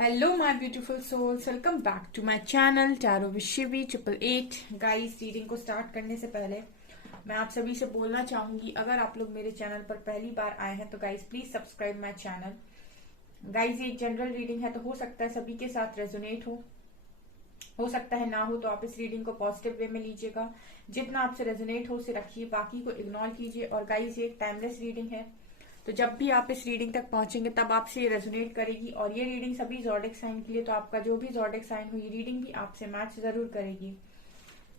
Hello my beautiful souls, welcome back to my channel tarot with Shivi 888। Guys, reading को start करने से पहले मैं आप सभी से बोलना चाहूंगी, अगर आप लोग मेरे चैनल पर पहली बार आए हैं तो guys please subscribe my channel. Guys, ये एक जनरल रीडिंग है तो हो सकता है सभी के साथ रेजोनेट हो सकता है ना हो, तो आप इस रीडिंग को पॉजिटिव वे में लीजिएगा। जितना आपसे रेजोनेट हो उसे रखिए, बाकी को इग्नोर कीजिए। और गाइस, ये एक टाइमलेस रीडिंग है, तो जब भी आप इस रीडिंग तक पहुंचेंगे तब आपसे ये रेजोनेट करेगी। और ये रीडिंग सभी ज़ोडिक साइन के लिए, तो आपका जो भी ज़ोडिक साइन हो ये रीडिंग भी आपसे मैच जरूर करेगी।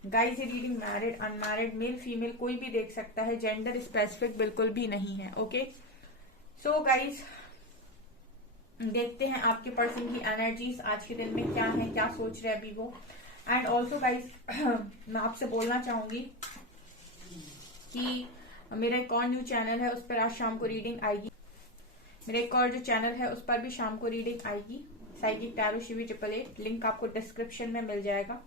गाइस, ये reading married unmarried male female कोई भी देख सकता है, जेंडर स्पेसिफिक बिल्कुल भी नहीं है। ओके, सो गाइस, देखते हैं आपके पर्सन की एनर्जीज आज के दिन में क्या है, क्या सोच रहे हैं अभी वो। एंड ऑल्सो गाइस, मैं आपसे बोलना चाहूंगी कि मेरा एक और न्यू चैनल है, उस पर आज शाम को रीडिंग आएगी। मेरा एक और जो चैनल है उस पर भी शाम को रीडिंग आएगी, साइकिक टैरो शिवी 888। लिंक आपको डिस्क्रिप्शन में मिल जाएगा।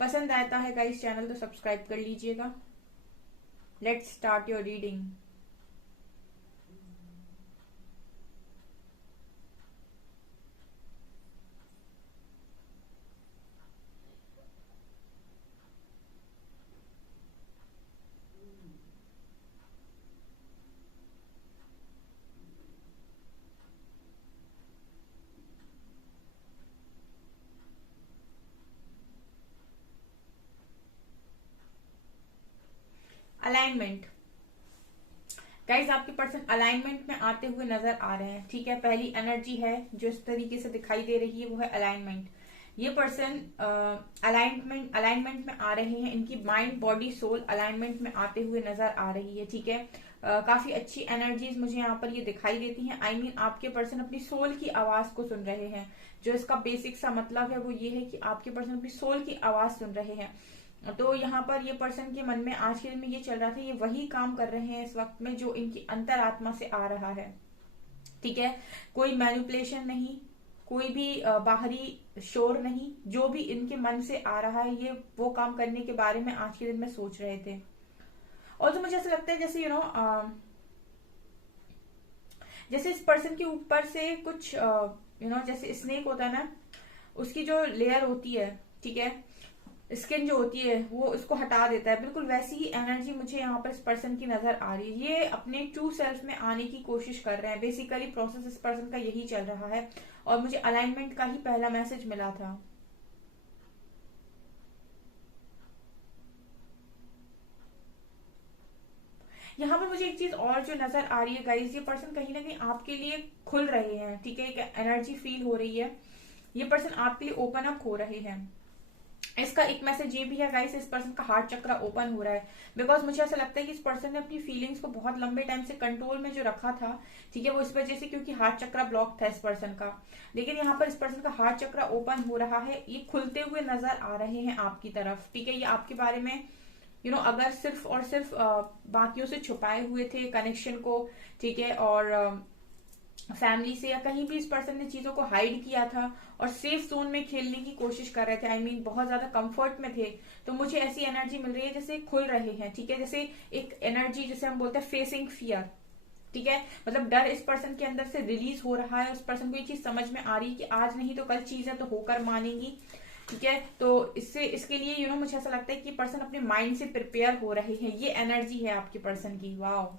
पसंद आता है गाइस चैनल तो सब्सक्राइब कर लीजिएगा। Let's start your reading. Alignment. Guys, आपके पर्सन अलाइनमेंट में आते हुए नजर आ रहे हैं। ठीक है, पहली एनर्जी है जो इस तरीके से दिखाई दे रही है वो है अलाइनमेंट। ये पर्सन अलाइनमेंट में आ रहे हैं, इनकी माइंड बॉडी सोल अलाइनमेंट में आते हुए नजर आ रही है। ठीक है, काफी अच्छी एनर्जीज मुझे यहाँ पर ये दिखाई देती हैं। आई मीन आपके पर्सन अपनी सोल की आवाज को सुन रहे हैं। जो इसका बेसिक सा मतलब है वो ये है कि आपके पर्सन अपनी सोल की आवाज सुन रहे हैं। तो यहाँ पर ये पर्सन के मन में आज के दिन में ये चल रहा था, ये वही काम कर रहे हैं इस वक्त में जो इनकी अंतरात्मा से आ रहा है। ठीक है, कोई मैनिपुलेशन नहीं, कोई भी बाहरी शोर नहीं, जो भी इनके मन से आ रहा है ये वो काम करने के बारे में आज के दिन में सोच रहे थे। और तो मुझे ऐसा लगता है जैसे जैसे इस पर्सन के ऊपर से कुछ जैसे स्नेक होता है ना, उसकी जो लेयर होती है, ठीक है, स्किन जो होती है वो इसको हटा देता है, बिल्कुल वैसी ही एनर्जी मुझे यहाँ पर इस पर्सन की नजर आ रही है। ये अपने ट्रू सेल्फ में आने की कोशिश कर रहे हैं। बेसिकली प्रोसेस इस पर्सन का यही चल रहा है और मुझे अलाइनमेंट का ही पहला मैसेज मिला था। यहाँ पर मुझे एक चीज और जो नजर आ रही है गाइस, ये पर्सन कहीं ना कहीं आपके लिए खुल रहे हैं। ठीक है, एक एनर्जी फील हो रही है, ये पर्सन आपके लिए ओपन अप हो रहे हैं। इसका एक मैसेज ये भी है गाइस, इस पर्सन का हार्ट चक्र ओपन हो रहा है। बिकॉज मुझे ऐसा लगता है कि इस पर्सन ने अपनी फीलिंग्स को बहुत लंबे टाइम से कंट्रोल में जो रखा था, ठीक है, वो इस वजह से क्योंकि हार्ट चक्र ब्लॉक था इस पर्सन का। लेकिन यहाँ पर इस पर्सन का हार्ट चक्र ओपन हो रहा है, ये खुलते हुए नजर आ रहे हैं आपकी तरफ। ठीक है, ये आपके बारे में अगर सिर्फ और सिर्फ बाकियों से छुपाए हुए थे कनेक्शन को, ठीक है, और फैमिली से या कहीं भी इस पर्सन ने चीजों को हाइड किया था और सेफ जोन में खेलने की कोशिश कर रहे थे। आई मीन बहुत ज्यादा कंफर्ट में थे, तो मुझे ऐसी एनर्जी मिल रही है जैसे खुल रहे हैं। ठीक है, जैसे एक एनर्जी जैसे हम बोलते हैं फेसिंग फियर। ठीक है, मतलब डर इस पर्सन के अंदर से रिलीज हो रहा है। उस पर्सन को ये चीज समझ में आ रही है कि आज नहीं तो कल चीज है तो होकर मानेंगी। ठीक है, तो इसके लिए मुझे ऐसा लगता है कि पर्सन अपने माइंड से प्रिपेयर हो रहे हैं। ये एनर्जी है आपके पर्सन की। वाओ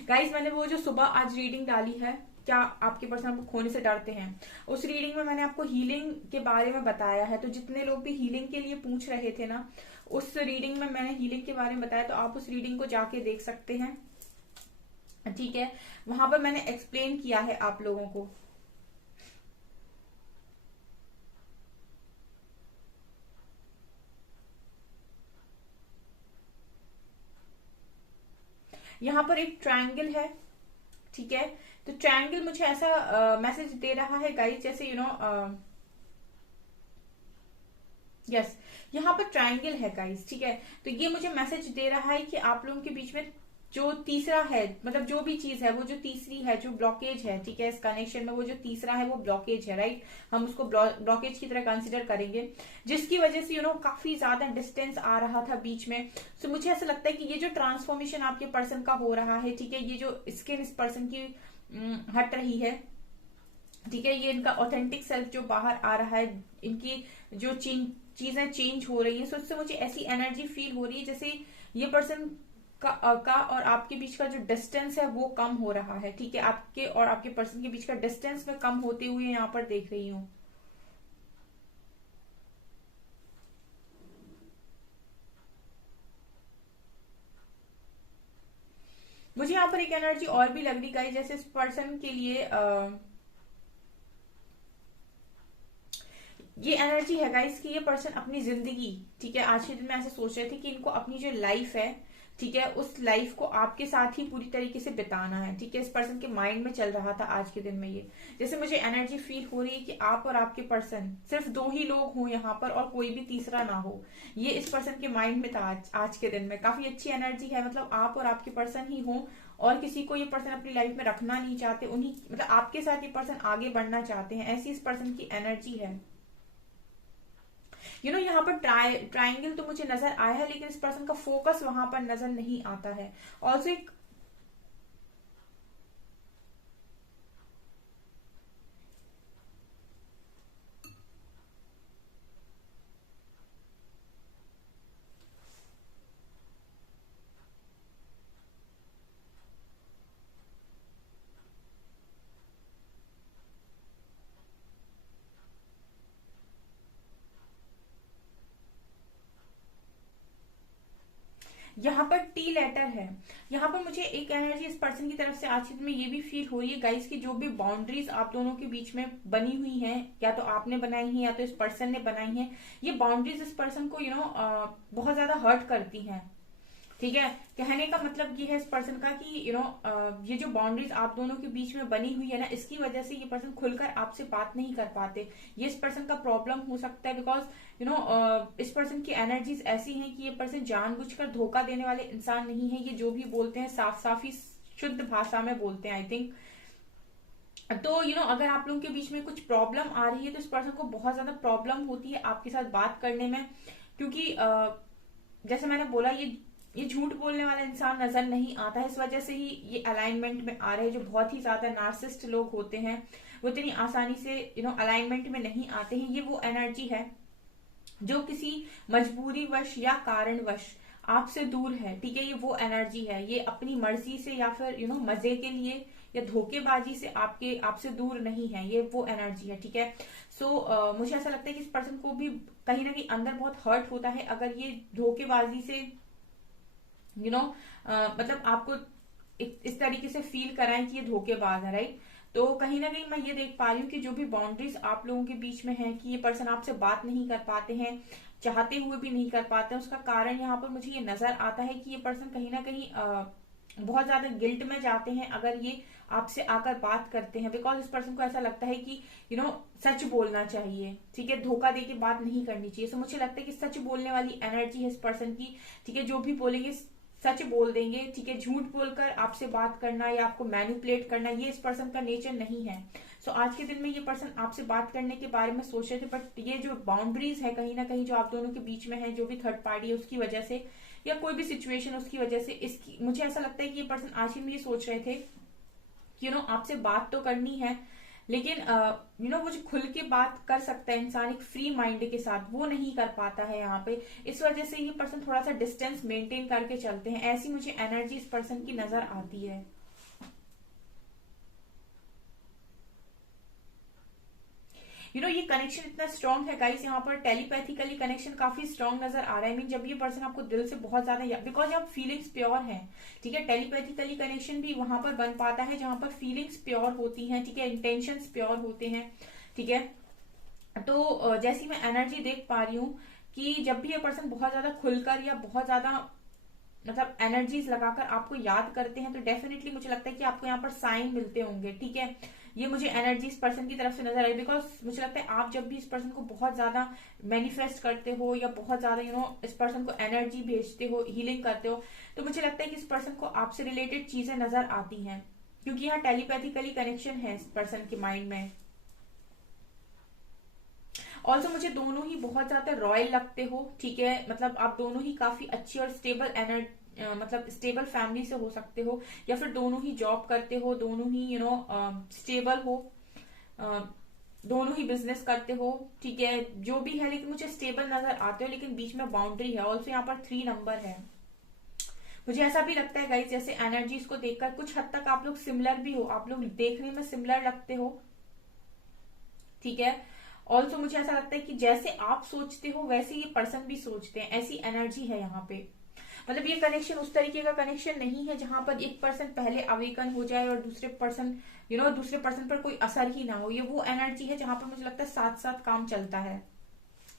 गाइस, मैंने वो जो सुबह आज रीडिंग डाली है, क्या आपके पर्सन आपको खोने से डरते हैं, उस रीडिंग में मैंने आपको हीलिंग के बारे में बताया है। तो जितने लोग भी हीलिंग के लिए पूछ रहे थे ना, उस रीडिंग में मैंने हीलिंग के बारे में बताया, तो आप उस रीडिंग को जाके देख सकते हैं। ठीक है, वहां पर मैंने एक्सप्लेन किया है आप लोगों को। यहाँ पर एक ट्रायंगल है। ठीक है, तो ट्रायंगल मुझे ऐसा मैसेज दे रहा है गाइस, जैसे यस, यहाँ पर ट्रायंगल है गाइस। ठीक है, तो ये मुझे मैसेज दे रहा है कि आप लोगों के बीच में जो तीसरा है, मतलब जो भी चीज है वो जो तीसरी है, जो ब्लॉकेज है, ठीक है, इस कनेक्शन में वो जो तीसरा है वो ब्लॉकेज है। राइट, हम उसको ब्लॉकेज की तरह कंसिडर करेंगे, जिसकी वजह से काफी ज्यादा डिस्टेंस आ रहा था बीच में। सो मुझे ऐसा लगता है कि ये जो ट्रांसफॉर्मेशन आपके पर्सन का हो रहा है, ठीक है, ये जो स्किन इस पर्सन की हट रही है, ठीक है। ये इनका ऑथेंटिक सेल्फ जो बाहर आ रहा है, इनकी जो चीजें चेंज हो रही है, सो उससे मुझे ऐसी एनर्जी फील हो रही है जैसे ये पर्सन का और आपके बीच का जो डिस्टेंस है वो कम हो रहा है, ठीक है। आपके और आपके पर्सन के बीच का डिस्टेंस में कम होते हुए यहाँ पर देख रही हूँ। मुझे यहाँ पर एक एनर्जी और भी लग रही है, जैसे इस पर्सन के लिए ये एनर्जी है गाइस कि ये पर्सन अपनी जिंदगी, ठीक है, आज के दिन में ऐसे सोच रहे थे कि इनको अपनी जो लाइफ है, ठीक है, उस लाइफ को आपके साथ ही पूरी तरीके से बिताना है, ठीक है। इस पर्सन के माइंड में चल रहा था आज के दिन में ये, जैसे मुझे एनर्जी फील हो रही है कि आप और आपके पर्सन सिर्फ दो ही लोग हों यहाँ पर और कोई भी तीसरा ना हो, ये इस पर्सन के माइंड में था आज के दिन में। काफी अच्छी एनर्जी है, मतलब आप और आपके पर्सन ही हो और किसी को ये पर्सन अपनी लाइफ में रखना नहीं चाहते, उन्हीं मतलब आपके साथ ये पर्सन आगे बढ़ना चाहते हैं, ऐसी इस पर्सन की एनर्जी है। यहाँ पर ट्राइंगल तो मुझे नजर आया है, लेकिन इस पर्सन का फोकस वहां पर नजर नहीं आता है। ऑल्सो एक यहाँ पर टी लेटर है। यहाँ पर मुझे एक एनर्जी इस पर्सन की तरफ से आज के दिन में ये भी फील हो रही है गाइस की जो भी बाउंड्रीज आप दोनों के बीच में बनी हुई हैं, या तो आपने बनाई है या तो इस पर्सन ने बनाई है, ये बाउंड्रीज इस पर्सन को बहुत ज्यादा हर्ट करती हैं, ठीक है। कहने का मतलब ये है इस पर्सन का कि ये जो बाउंड्रीज आप दोनों के बीच में बनी हुई है ना, इसकी वजह से ये पर्सन खुलकर आपसे बात नहीं कर पाते। ये इस पर्सन का प्रॉब्लम हो सकता है, बिकॉज इस पर्सन की एनर्जीज ऐसी हैं कि ये पर्सन जानबूझकर धोखा देने वाले इंसान नहीं है। ये जो भी बोलते हैं साफ साफ ही शुद्ध भाषा में बोलते हैं, आई थिंक। तो अगर आप लोगों के बीच में कुछ प्रॉब्लम आ रही है तो इस पर्सन को बहुत ज्यादा प्रॉब्लम होती है आपके साथ बात करने में, क्योंकि जैसे मैंने बोला ये झूठ बोलने वाला इंसान नजर नहीं आता है, इस वजह से ही ये अलाइनमेंट में आ रहे हैं। जो बहुत ही ज्यादा नार्सिस्ट लोग होते हैं वो इतनी आसानी से अलाइनमेंट में नहीं आते हैं। ये वो एनर्जी है जो किसी मजबूरी वश या कारणवश आपसे दूर है, ठीक है। ये वो एनर्जी है, ये अपनी मर्जी से या फिर मजे के लिए या धोखेबाजी से आपसे दूर नहीं है, ये वो एनर्जी है, ठीक है। सो मुझे ऐसा लगता है कि इस पर्सन को भी कहीं ना कहीं अंदर बहुत हर्ट होता है अगर ये धोखेबाजी से मतलब आपको इस तरीके से फील कराएं कि ये धोखेबाज है, राइट। तो कहीं ना कहीं मैं ये देख पा रही हूँ कि जो भी बाउंड्रीज आप लोगों के बीच में है कि ये पर्सन आपसे बात नहीं कर पाते हैं, चाहते हुए भी नहीं कर पाते हैं, उसका कारण यहाँ पर मुझे ये नजर आता है कि ये पर्सन कहीं ना कहीं बहुत ज्यादा गिल्ट में जाते हैं अगर ये आपसे आकर बात करते हैं, बिकॉज इस पर्सन को ऐसा लगता है कि सच बोलना चाहिए, ठीक है, धोखा देके बात नहीं करनी चाहिए। सो मुझे लगता है कि सच बोलने वाली एनर्जी है इस पर्सन की, ठीक है। जो भी बोलेंगे सच बोल देंगे, ठीक है। झूठ बोलकर आपसे बात करना या आपको मैनिपुलेट करना ये इस पर्सन का नेचर नहीं है। सो आज के दिन में ये पर्सन आपसे बात करने के बारे में सोच रहे थे, बट ये जो बाउंड्रीज है कहीं ना कहीं जो आप दोनों के बीच में है, जो भी थर्ड पार्टी है उसकी वजह से या कोई भी सिचुएशन उसकी वजह से, इसकी मुझे ऐसा लगता है कि ये पर्सन आज ही में ये सोच रहे थे कि आपसे बात तो करनी है, लेकिन वो जो खुल के बात कर सकता है इंसान एक फ्री माइंड के साथ, वो नहीं कर पाता है यहाँ पे। इस वजह से ये पर्सन थोड़ा सा डिस्टेंस मेंटेन करके चलते हैं, ऐसी मुझे एनर्जी इस पर्सन की नजर आती है। ये कनेक्शन इतना स्ट्रांग है गाइस, यहाँ पर टेलीपैथिकली कनेक्शन काफी स्ट्रांग नजर आ रहा है। मीन जब ये पर्सन आपको दिल से बहुत ज्यादा, बिकॉज यहाँ फीलिंग्स प्योर है, ठीक है। टेलीपैथिकली कनेक्शन भी वहां पर बन पाता है जहां पर फीलिंग्स प्योर होती हैं, ठीक है, इंटेंशंस प्योर होते हैं, ठीक है। तो जैसी मैं एनर्जी देख पा रही हूँ कि जब भी ये पर्सन बहुत ज्यादा खुलकर या बहुत ज्यादा मतलब एनर्जीज लगाकर आपको याद करते हैं तो डेफिनेटली मुझे लगता है कि आपको यहाँ पर साइन मिलते होंगे, ठीक है। ये मुझे एनर्जी इस पर्सन की तरफ से नजर आई, बिकॉज मुझे लगता है आप जब भी इस पर्सन को बहुत ज्यादा मैनिफेस्ट करते हो या बहुत ज्यादा इस पर्सन को एनर्जी भेजते हो, हीलिंग करते हो, तो मुझे लगता है कि इस पर्सन को आपसे रिलेटेड चीजें नजर आती हैं, क्योंकि यहाँ टेलीपैथिकली कनेक्शन है इस पर्सन के माइंड में। ऑल्सो मुझे दोनों ही बहुत ज्यादा रॉयल लगते हो, ठीक है। मतलब आप दोनों ही काफी अच्छी और स्टेबल मतलब स्टेबल फैमिली से हो सकते हो, या फिर दोनों ही जॉब करते हो, दोनों ही स्टेबल हो, अ, दोनों ही बिजनेस करते हो, ठीक है, जो भी है, लेकिन मुझे स्टेबल नजर आते हो, लेकिन बीच में बाउंड्री है। ऑल्सो यहाँ पर 3 नंबर है। मुझे ऐसा भी लगता है गाइस, जैसे एनर्जीज को देखकर कुछ हद तक आप लोग सिमिलर भी हो, आप लोग देखने में सिमिलर लगते हो, ठीक है। ऑल्सो मुझे ऐसा लगता है कि जैसे आप सोचते हो वैसे ये पर्सन भी सोचते हैं, ऐसी एनर्जी है यहाँ पे। मतलब ये कनेक्शन उस तरीके का कनेक्शन नहीं है जहां पर एक पर्सन पहले अवेकन हो जाए और दूसरे पर्सन दूसरे पर्सन पर कोई असर ही ना हो। ये वो एनर्जी है जहां पर मुझे लगता है साथ साथ काम चलता है,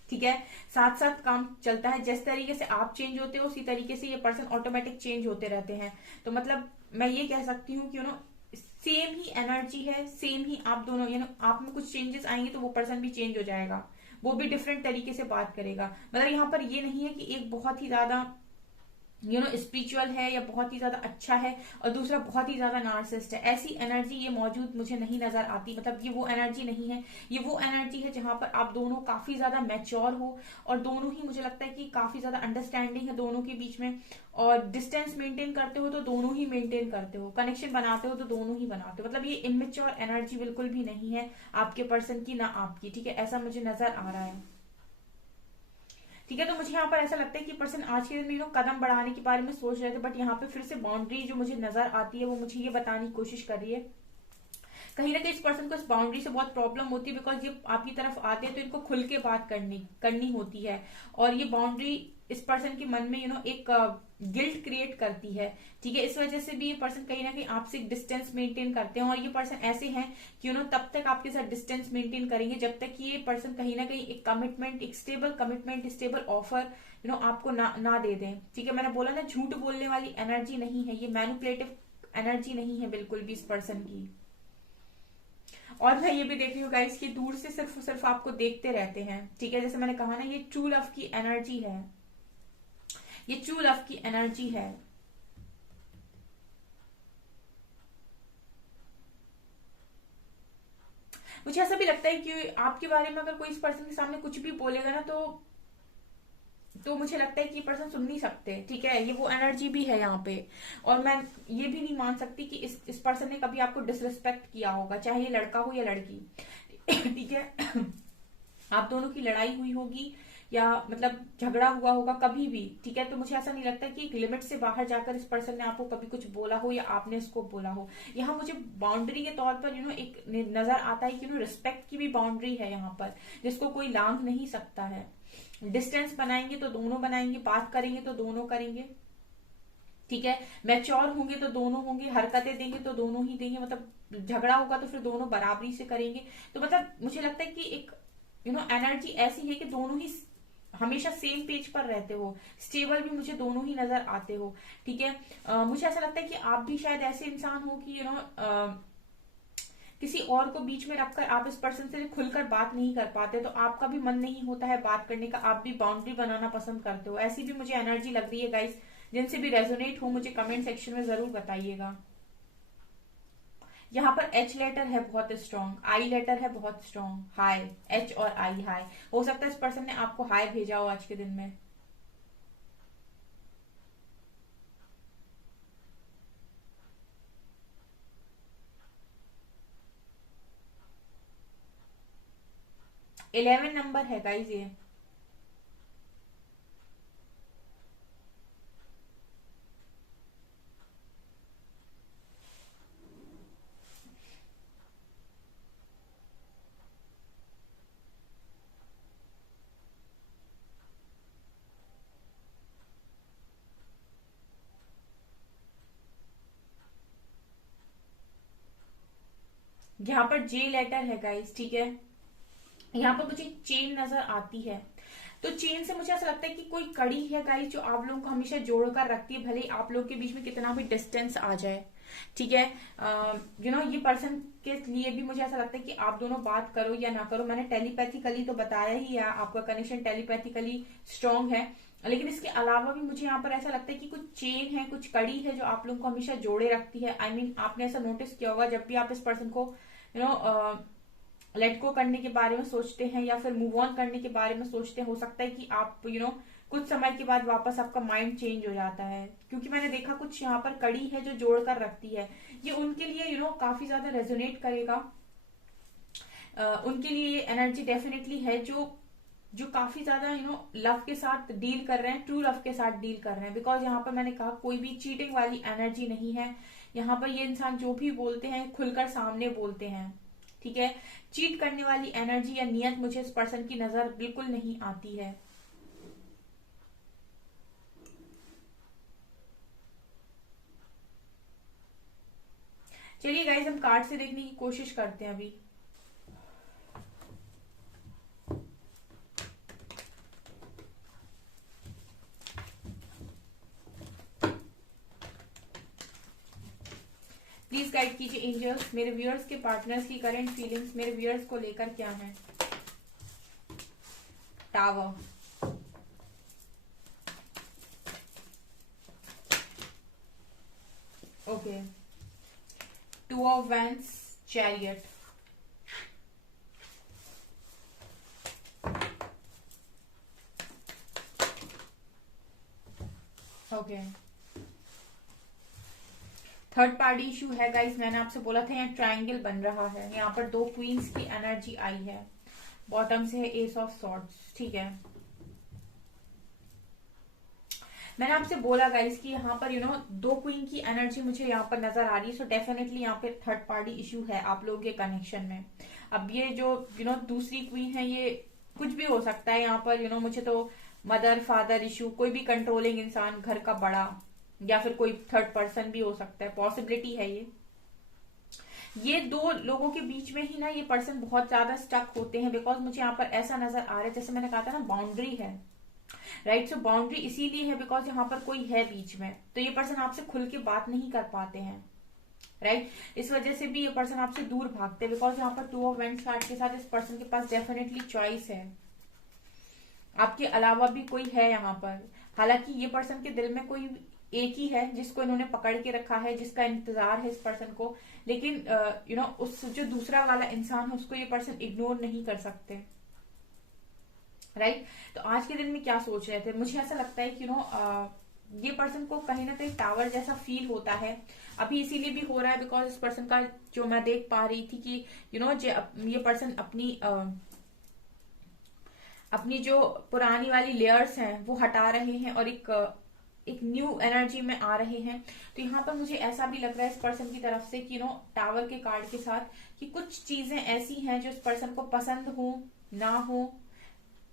ठीक है, साथ साथ काम चलता है। जिस तरीके से आप चेंज होते हो उसी तरीके से ये पर्सन ऑटोमेटिक चेंज होते रहते हैं। तो मतलब मैं ये कह सकती हूँ कि सेम ही एनर्जी है, सेम ही आप दोनों, आप में कुछ चेंजेस आएंगे तो वो पर्सन भी चेंज हो जाएगा, वो भी डिफरेंट तरीके से बात करेगा। मतलब यहाँ पर ये नहीं है कि एक बहुत ही ज्यादा स्पिरिचुअल है या बहुत ही ज्यादा अच्छा है और दूसरा बहुत ही ज्यादा नार्सिसिस्ट है। ऐसी एनर्जी ये मौजूद मुझे नहीं नजर आती। मतलब ये वो एनर्जी नहीं है, ये वो एनर्जी है जहां पर आप दोनों काफी ज्यादा मैच्योर हो और दोनों ही, मुझे लगता है कि काफी ज्यादा अंडरस्टैंडिंग है दोनों के बीच में, और डिस्टेंस मेंटेन करते हो तो दोनों ही मेंटेन करते हो, कनेक्शन बनाते हो तो दोनों ही बनाते हो। मतलब ये इमेच्योर एनर्जी बिल्कुल भी नहीं है आपके पर्सन की, ना आपकी, ठीक है, ऐसा मुझे नजर आ रहा है, ठीक है। तो मुझे यहाँ पर ऐसा लगता है कि पर्सन आज के दिन में कदम बढ़ाने के बारे में सोच रहे थे, बट यहाँ पे फिर से बाउंड्री जो मुझे नजर आती है वो मुझे ये बताने की कोशिश कर रही है, कहीं ना कहीं इस पर्सन को इस बाउंड्री से बहुत प्रॉब्लम होती है, बिकॉज ये आपकी तरफ आते हैं तो इनको खुल के बात करनी होती है, और ये बाउंड्री इस पर्सन के मन में एक गिल्ट क्रिएट करती है, ठीक है। इस वजह से भी ये पर्सन कहीं ना कहीं आपसे डिस्टेंस मेंटेन करते हैं, और ये पर्सन ऐसे हैं कि तब तक आपके साथ डिस्टेंस मेंटेन करेंगे जब तक कि ये पर्सन कहीं ना कहीं एक कमिटमेंट, एक स्टेबल कमिटमेंट, स्टेबल ऑफर आपको ना दे दें, ठीक है। मैंने बोला ना, झूठ बोलने वाली एनर्जी नहीं है ये, मैनिपुलेटिव एनर्जी नहीं है बिल्कुल भी इस पर्सन की। और मैं ये भी देख रही हूँ गाइस कि दूर से सिर्फ आपको देखते रहते हैं, ठीक है। जैसे मैंने कहा ना, ये ट्रू लव की एनर्जी है, ये ट्रू लव की एनर्जी है। मुझे ऐसा भी लगता है कि आपके बारे में अगर कोई इस पर्सन के सामने कुछ भी बोलेगा ना, तो मुझे लगता है कि ये पर्सन सुन नहीं सकते, ठीक है। ये वो एनर्जी भी है यहाँ पे, और मैं ये भी नहीं मान सकती कि इस पर्सन ने कभी आपको डिसरिस्पेक्ट किया होगा, चाहे ये लड़का हो या लड़की, ठीक है। आप दोनों की लड़ाई हुई होगी या मतलब झगड़ा हुआ होगा कभी भी, ठीक है। तो मुझे ऐसा नहीं लगता कि एक लिमिट से बाहर जाकर इस पर्सन ने आपको कभी कुछ बोला हो या आपने इसको बोला हो। यहाँ मुझे बाउंड्री के तौर पर एक नजर आता है कि रिस्पेक्ट की भी बाउंड्री है यहाँ पर, जिसको कोई लांघ नहीं सकता है। डिस्टेंस बनाएंगे तो दोनों बनाएंगे, बात करेंगे तो दोनों करेंगे, ठीक है। मैच्योर होंगे तो दोनों होंगे, हरकतें देंगे तो दोनों ही देंगे, मतलब झगड़ा होगा तो फिर दोनों बराबरी से करेंगे। तो मतलब मुझे लगता है कि एक एनर्जी ऐसी है कि दोनों ही हमेशा सेम पेज पर रहते हो, स्टेबल भी मुझे दोनों ही नजर आते हो, ठीक है। मुझे ऐसा लगता है कि आप भी शायद ऐसे इंसान हो कि किसी और को बीच में रखकर आप इस पर्सन से खुलकर बात नहीं कर पाते, तो आपका भी मन नहीं होता है बात करने का, आप भी बाउंड्री बनाना पसंद करते हो। ऐसी भी मुझे एनर्जी लग रही है गाइस। जिनसे भी रेजोनेट हो मुझे कमेंट सेक्शन में जरूर बताइएगा। यहाँ पर एच लेटर है बहुत स्ट्रॉन्ग, आई लेटर है बहुत स्ट्रॉन्ग, हाई, एच और आई, हाई। हो सकता है इस पर्सन ने आपको हाई भेजा हो आज के दिन में। इलेवन नंबर है गाइज ये। यहाँ पर जे लेटर है गाइज, ठीक है। यहाँ पर मुझे चेन नजर आती है, तो चेन से मुझे ऐसा लगता है कि कोई कड़ी है गाइज जो आप लोगों को हमेशा जोड़कर रखती है, भले ही आप लोग के बीच में कितना भी डिस्टेंस आ जाए, ठीक है। ये पर्सन के लिए भी मुझे ऐसा लगता है कि आप दोनों बात करो या ना करो, मैंने टेलीपैथिकली तो बताया ही है, आपका कनेक्शन टेलीपैथिकली स्ट्रांग है, लेकिन इसके अलावा भी मुझे यहाँ पर ऐसा लगता है कि कुछ चेन है, कुछ कड़ी है जो आप लोगों को हमेशा जोड़े रखती है। आई मीन आपने ऐसा नोटिस किया होगा, जब भी आप इस पर्सन को लेट गो करने के बारे में सोचते हैं या फिर मूव ऑन करने के बारे में सोचते हैं, हो सकता है कि आप कुछ समय के बाद वापस आपका माइंड चेंज हो जाता है, क्योंकि मैंने देखा कुछ यहाँ पर कड़ी है जो जोड़ कर रखती है। ये उनके लिए काफी ज्यादा रेजोनेट करेगा। उनके लिए ये एनर्जी डेफिनेटली है जो जो काफी ज्यादा लव के साथ डील कर रहे हैं, ट्रू लव के साथ डील कर रहे हैं। बिकॉज यहाँ पर मैंने कहा कोई भी चीटिंग वाली एनर्जी नहीं है। यहाँ पर ये इंसान जो भी बोलते हैं खुलकर सामने बोलते हैं, ठीक है। चीट करने वाली एनर्जी या नियत मुझे इस पर्सन की नजर बिल्कुल नहीं आती है। चलिए गाइस, हम कार्ड से देखने की कोशिश करते हैं अभी। प्लीज गाइड कीजिए एंजल्स, मेरे व्यूअर्स के पार्टनर्स की करंट फीलिंग्स मेरे व्यूअर्स को लेकर क्या है। Tower, okay, 2 of wands, chariot, okay. Third party issue है गाइस। मैंने आपसे बोला था यहाँ ट्रायंगल बन रहा है। यहाँ पर 2 क्वींस की एनर्जी आई है। बॉटम से है एस ऑफ सॉर्ड्स, ठीक है। मैंने आपसे बोला गाइस कि यहाँ पर 2 क्वीन की एनर्जी मुझे यहाँ पर नजर आ रही है। सो डेफिनेटली यहाँ पे थर्ड पार्टी इशू है आप लोगों के कनेक्शन में। अब ये जो दूसरी क्वीन है, ये कुछ भी हो सकता है यहाँ पर। मुझे तो मदर फादर इशू, कोई भी कंट्रोलिंग इंसान, घर का बड़ा, या फिर कोई थर्ड पर्सन भी हो सकता है, पॉसिबिलिटी है ये 2 लोगों के बीच में ही ना ये पर्सन बहुत ज्यादा स्टक होते हैं। बिकॉज मुझे यहाँ पर ऐसा नजर आ रहा है, जैसे मैंने कहा था ना, बाउंड्री है, राइट। सो बाउंड्री इसीलिए है बिकॉज यहाँ पर कोई है बीच में, तो ये पर्सन आपसे खुल के बात नहीं कर पाते हैं, राइट। इस वजह से भी ये पर्सन आपसे दूर भागते हैं। बिकॉज यहाँ पर 2 ऑफ वैंड्स कार्ड के साथ इस पर्सन के पास डेफिनेटली चॉइस है, आपके अलावा भी कोई है यहाँ पर। हालांकि ये पर्सन के दिल में कोई एक ही है जिसको इन्होंने पकड़ के रखा है, जिसका इंतजार है इस पर्सन को। लेकिन उस जो दूसरा वाला इंसान है उसको ये पर्सन इग्नोर नहीं कर सकते, राइट। तो आज के दिन में क्या सोच रहे थे, मुझे ऐसा लगता है कि ये पर्सन को कहीं ना कहीं टावर जैसा फील होता है। अभी इसीलिए भी हो रहा है बिकॉज इस पर्सन का जो मैं देख पा रही थी कि ये पर्सन अपनी जो पुरानी वाली लेयर्स हैं वो हटा रहे हैं और एक न्यू एनर्जी में आ रहे हैं। तो यहाँ पर मुझे ऐसा भी लग रहा है इस पर्सन की तरफ से कि टावर के कार्ड के साथ कि कुछ चीजें ऐसी हैं जो इस पर्सन को पसंद हो ना हो,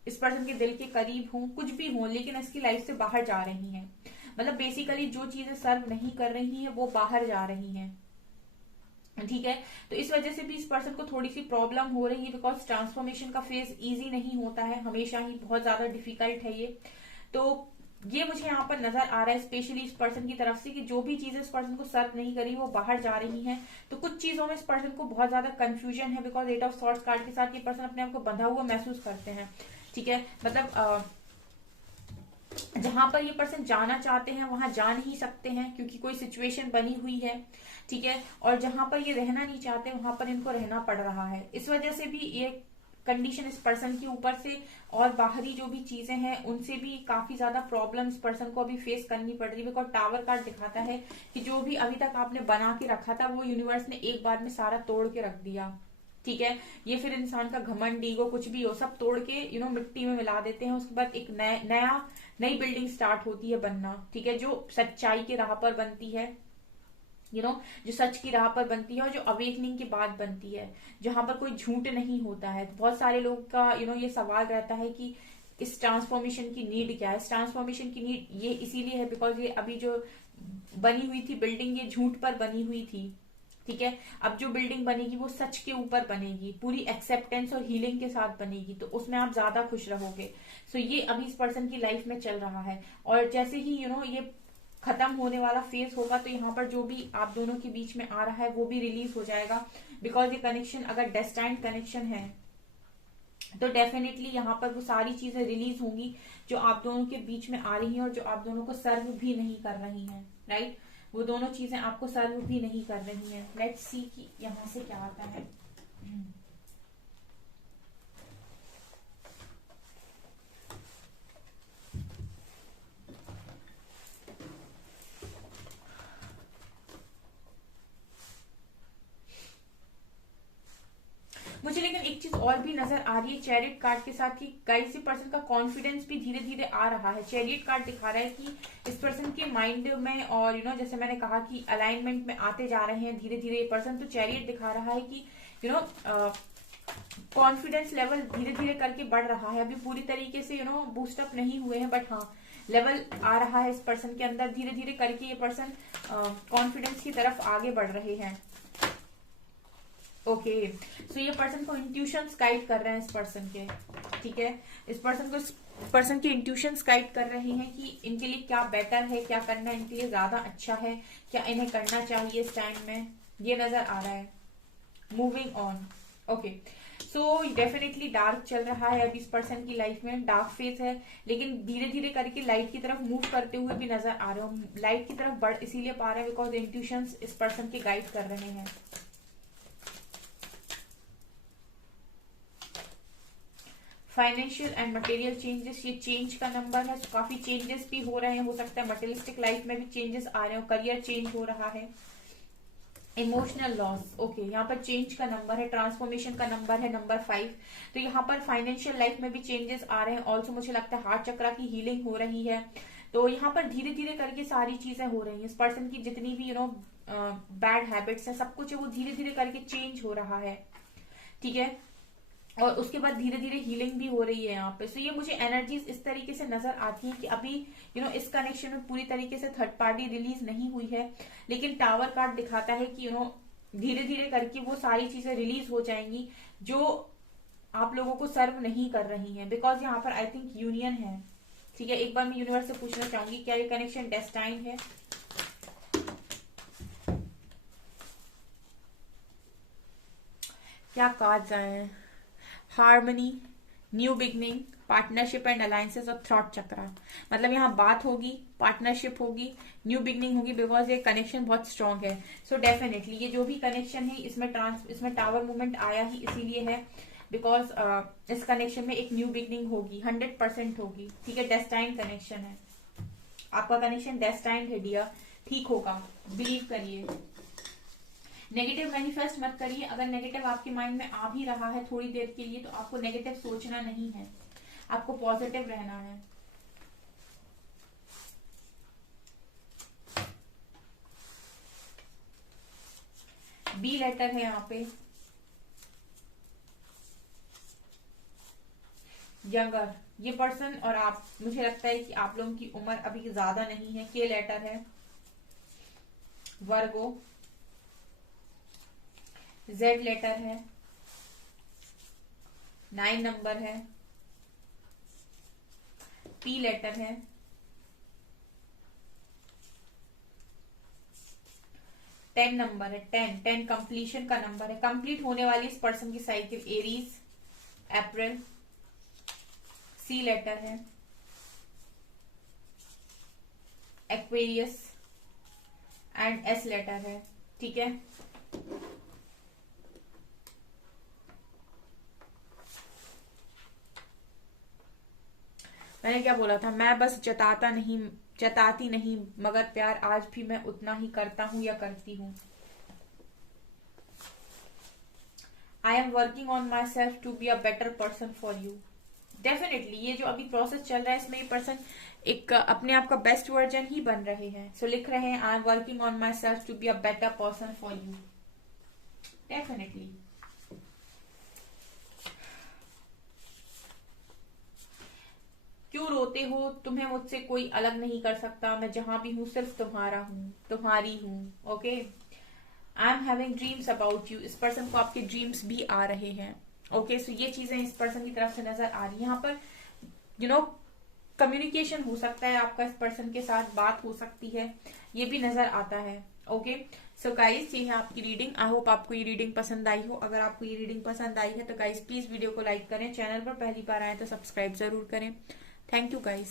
इस पर्सन के दिल के करीब हो, कुछ भी हो, लेकिन इसकी लाइफ से बाहर जा रही हैं। मतलब बेसिकली जो चीजें सर्व नहीं कर रही हैं वो बाहर जा रही हैं, ठीक है। तो इस वजह से भी इस पर्सन को थोड़ी सी प्रॉब्लम हो रही है बिकॉज ट्रांसफॉर्मेशन का फेज इजी नहीं होता है, हमेशा ही बहुत ज्यादा डिफिकल्ट है ये। तो ये मुझे यहाँ पर नजर आ रहा है स्पेशली इस पर्सन की तरफ से कि जो भी चीजें इस पर्सन को सर्व नहीं करी वो बाहर जा रही हैं। तो कुछ चीजों में इस पर्सन को बहुत ज्यादा कंफ्यूजन है बिकॉज 8 ऑफ सॉर्ड्स कार्ड के साथ ये पर्सन अपने आप को बंधा हुआ महसूस करते हैं, ठीक है। मतलब जहां पर ये पर्सन जाना चाहते हैं वहां जा नहीं सकते हैं क्योंकि कोई सिचुएशन बनी हुई है, ठीक है। और जहां पर ये रहना नहीं चाहते वहां पर इनको रहना पड़ रहा है। इस वजह से भी ये कंडीशन इस पर्सन के ऊपर से और बाहरी जो भी चीजें हैं उनसे भी काफी ज्यादा प्रॉब्लम इस पर्सन को अभी फेस करनी पड़ रही है। बिकॉज टावर कार्ड दिखाता है कि जो भी अभी तक आपने बना के रखा था वो यूनिवर्स ने एक बार में सारा तोड़ के रख दिया, ठीक है। ये फिर इंसान का घमंड, ईगो, कुछ भी हो, सब तोड़ के मिट्टी में मिला देते हैं। उसके बाद एक नई बिल्डिंग स्टार्ट होती है बनना, ठीक है, जो सच्चाई के राह पर बनती है, जो सच की राह पर बनती है और जो अवेकनिंग के बाद बनती है, जहां पर कोई झूठ नहीं होता है। बहुत सारे लोग का ये सवाल रहता है कि इस ट्रांसफॉर्मेशन की नीड क्या है। इस ट्रांसफॉर्मेशन की नीड ये इसीलिए है बिकॉज ये अभी जो बनी हुई थी बिल्डिंग, ये झूठ पर बनी हुई थी, ठीक है। अब जो बिल्डिंग बनेगी वो सच के ऊपर बनेगी, पूरी एक्सेप्टेंस और हीलिंग के साथ बनेगी, तो उसमें आप ज्यादा खुश रहोगे। सो ये अभी इस पर्सन की लाइफ में चल रहा है। और जैसे ही ये खत्म होने वाला फेज होगा तो यहाँ पर जो भी आप दोनों के बीच में आ रहा है वो भी रिलीज हो जाएगा। बिकॉज ये कनेक्शन अगर डेस्टाइन्ड कनेक्शन है तो डेफिनेटली यहाँ पर वो सारी चीजें रिलीज होंगी जो आप दोनों के बीच में आ रही हैं और जो आप दोनों को सर्व भी नहीं कर रही हैं, राइट। वो दोनों चीजें आपको सर्व भी नहीं कर रही हैं। लेट्स सी कि यहाँ से क्या आता है। मुझे लेकिन एक चीज और भी नजर आ रही है चैरियट कार्ड के साथ कि गाइस ये पर्सन का कॉन्फिडेंस भी धीरे धीरे आ रहा है। चैरियट कार्ड दिखा रहा है कि इस पर्सन के माइंड में और जैसे मैंने कहा कि अलाइनमेंट में आते जा रहे हैं धीरे धीरे ये पर्सन। तो चैरियट दिखा रहा है कि कॉन्फिडेंस लेवल धीरे धीरे करके बढ़ रहा है। अभी पूरी तरीके से बूस्टअप नहीं हुए हैं, बट हाँ लेवल आ रहा है इस पर्सन के अंदर। धीरे धीरे करके ये पर्सन कॉन्फिडेंस की तरफ आगे बढ़ रहे हैं। ओके सो ये पर्सन को इंट्यूशंस गाइड कर रहे हैं इस पर्सन के, ठीक है। इस पर्सन के इंट्यूशंस गाइड कर रहे हैं कि इनके लिए क्या बेटर है, क्या करना इनके लिए ज्यादा अच्छा है, क्या इन्हें करना चाहिए इस टाइम में, ये नजर आ रहा है। Moving on. Okay so definitely dark चल रहा है अभी इस पर्सन की लाइफ में, डार्क फेज है, लेकिन धीरे धीरे करके लाइट की तरफ मूव करते हुए भी नजर आ रहे हो। लाइट की तरफ बढ़ इसीलिए पा रहे हैं बिकॉज इंट्यूशंस इस पर्सन के गाइड कर रहे हैं। फाइनेंशियल एंड मटेरियल चेंजेस, ये चेंज का नंबर है। काफी चेंजेस भी हो रहे हैं, हो सकता है मटेरियलिस्टिक लाइफ में भी चेंजेस आ रहे हो, करियर चेंज हो रहा है। इमोशनल लॉस, ओके यहाँ पर चेंज का नंबर है, ट्रांसफॉर्मेशन का नंबर है नंबर 5। तो यहाँ पर फाइनेंशियल लाइफ में भी चेंजेस आ रहे हैं। ऑल्सो मुझे लगता है हार्ट चक्रा की हीलिंग हो रही है। तो यहाँ पर धीरे धीरे करके सारी चीजें हो रही हैं। इस पर्सन की जितनी भी बैड हैबिट्स है सब कुछ है वो धीरे धीरे करके चेंज हो रहा है, ठीक है। और उसके बाद धीरे धीरे हीलिंग भी हो रही है यहाँ पे। सो ये मुझे एनर्जीज इस तरीके से नजर आती है कि अभी इस कनेक्शन में पूरी तरीके से थर्ड पार्टी रिलीज नहीं हुई है, लेकिन टावर कार्ड दिखाता है कि धीरे धीरे करके वो सारी चीजें रिलीज हो जाएंगी जो आप लोगों को सर्व नहीं कर रही हैं। बिकॉज यहाँ पर आई थिंक यूनियन है, ठीक है। एक बार मैं यूनिवर्स से पूछना चाहूंगी क्या ये कनेक्शन डेस्टाइन्ड है। क्या कार्ड्स आए हैं? Harmony, new beginning, partnership and alliances और थ्रॉट चक्रा। मतलब यहाँ बात होगी, पार्टनरशिप होगी, न्यू बिगनिंग होगी, बिकॉज ये कनेक्शन बहुत स्ट्रांग है। सो डेफिनेटली ये जो भी कनेक्शन है इसमें टावर मूवमेंट आया ही इसीलिए है बिकॉज इस कनेक्शन में एक न्यू बिगनिंग होगी, 100% होगी, ठीक है। डेस्टाइन कनेक्शन है, आपका कनेक्शन डेस्टाइंड है डियर, ठीक होगा, बिलीव करिए। नेगेटिव मैनिफेस्ट मत करिए। अगर नेगेटिव आपके माइंड में आ भी रहा है थोड़ी देर के लिए तो आपको नेगेटिव सोचना नहीं है, आपको पॉजिटिव रहना है। बी लेटर है यहाँ पे, यंगर, ये पर्सन और आप, मुझे लगता है कि आप लोगों की उम्र अभी ज्यादा नहीं है। के लेटर है, वर्गो, जेड लेटर है, 9 नंबर है, पी लेटर है, 10 नंबर है, 10 कंप्लीशन का नंबर है। कंप्लीट होने वाली इस पर्सन की साइकिल एरीज, अप्रैल, सी लेटर है, एक्वेरियस एंड एस लेटर है, ठीक है। मैंने क्या बोला था, मैं बस जताती नहीं मगर प्यार आज भी मैं उतना ही करता हूं या करती हूं। I am working on my self to be a better person for you. Definitely ये जो अभी प्रोसेस चल रहा है इसमें ये पर्सन एक अपने आप का बेस्ट वर्जन ही बन रहे हैं। सो लिख रहे हैं I am working on my self to be a better person for you. Definitely क्यों रोते हो, तुम्हें मुझसे कोई अलग नहीं कर सकता, मैं जहां भी हूं सिर्फ तुम्हारा हूं, तुम्हारी हूं। Okay, I am having dreams about you. इस पर्सन को आपके ड्रीम्स भी आ रहे हैं। ओके सो ये चीजें इस पर्सन की तरफ से नजर आ रही है। यहाँ पर कम्युनिकेशन हो सकता है आपका इस पर्सन के साथ, बात हो सकती है, ये भी नजर आता है। ओके सो गाइस ये है आपकी रीडिंग। आई होप आपको ये रीडिंग पसंद आई हो। अगर आपको ये रीडिंग पसंद आई है तो गाइस प्लीज वीडियो को लाइक करें, चैनल पर पहली बार आए तो सब्सक्राइब जरूर करें। Thank you guys.